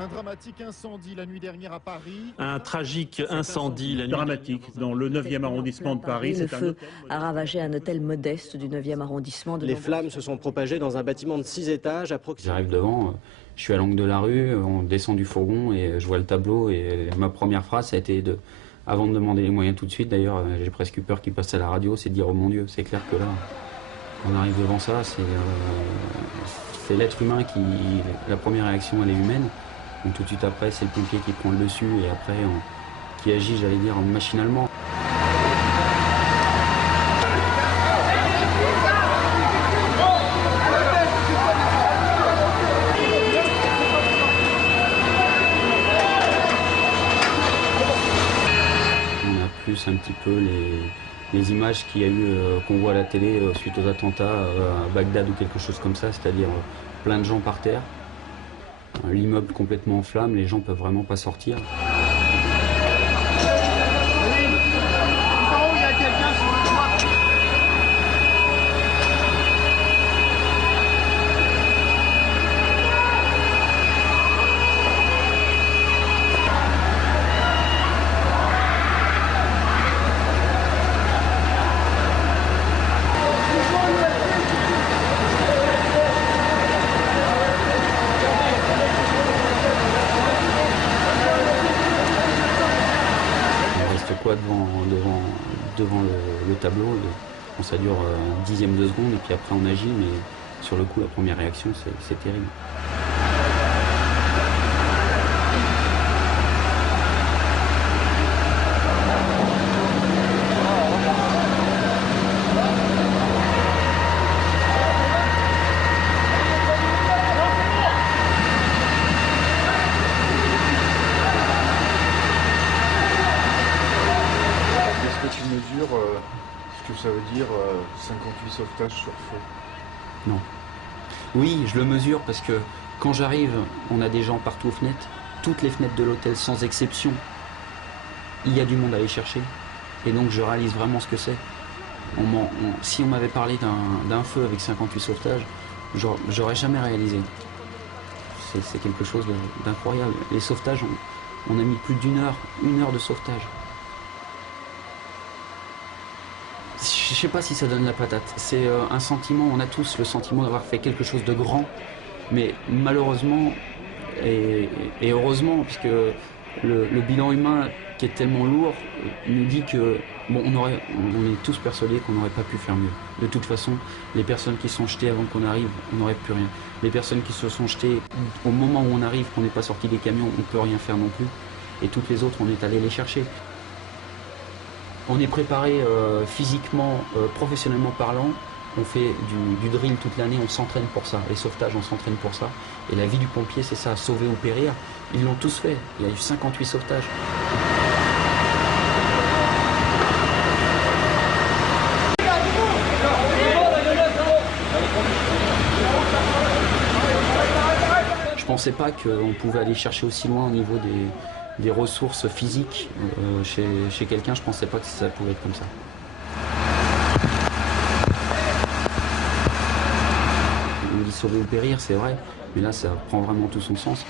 Un dramatique incendie la nuit dernière à Paris. Un tragique incendie la nuit dramatique dans le 9e arrondissement de Paris. Le feu a ravagé un hôtel modeste du 9e arrondissement. Les flammes se sont propagées dans un bâtiment de 6 étages à proximité. J'arrive devant, je suis à l'angle de la rue, on descend du fourgon et je vois le tableau et ma première phrase ça a été avant de demander les moyens tout de suite, d'ailleurs j'ai presque eu peur qu'il passe à la radio, c'est de dire oh mon Dieu, c'est clair que là, quand on arrive devant ça, c'est l'être humain qui, la première réaction elle est humaine. Donc tout de suite après, c'est le pompier qui prend le dessus et après qui agit, j'allais dire, machinalement. On a plus un petit peu les images qu'il y a eu, qu'on voit à la télé suite aux attentats à Bagdad ou quelque chose comme ça, c'est-à-dire plein de gens par terre. L'immeuble complètement en flammes, les gens peuvent vraiment pas sortir. devant le tableau, et ça dure un dixième de seconde et puis après on agit, mais sur le coup la première réaction c'est terrible. Ce que ça veut dire 58 sauvetages sur feu? Non. Oui, je le mesure parce que quand j'arrive, on a des gens partout aux fenêtres. Toutes les fenêtres de l'hôtel, sans exception, il y a du monde à aller chercher. Et donc je réalise vraiment ce que c'est. Si on m'avait parlé d'un feu avec 58 sauvetages, j'aurais jamais réalisé. C'est quelque chose d'incroyable. Les sauvetages, on a mis plus d'une heure de sauvetage. Je sais pas si ça donne la patate. C'est un sentiment, on a tous le sentiment d'avoir fait quelque chose de grand, mais malheureusement et heureusement, puisque le bilan humain qui est tellement lourd nous dit que bon, on est tous persuadés qu'on n'aurait pas pu faire mieux. De toute façon, les personnes qui sont jetées avant qu'on arrive, on n'aurait plus rien. Les personnes qui se sont jetées au moment où on arrive, qu'on n'est pas sorti des camions, on ne peut rien faire non plus. Et toutes les autres, on est allé les chercher. On est préparé physiquement, professionnellement parlant. On fait du drill toute l'année, on s'entraîne pour ça. Les sauvetages, on s'entraîne pour ça. Et la vie du pompier, c'est ça, sauver ou périr. Ils l'ont tous fait. Il y a eu 58 sauvetages. Je pensais pas qu'on pouvait aller chercher aussi loin au niveau des ressources physiques chez quelqu'un. Je pensais pas que ça pouvait être comme ça. On dit sauver ou périr, c'est vrai, mais là ça prend vraiment tout son sens.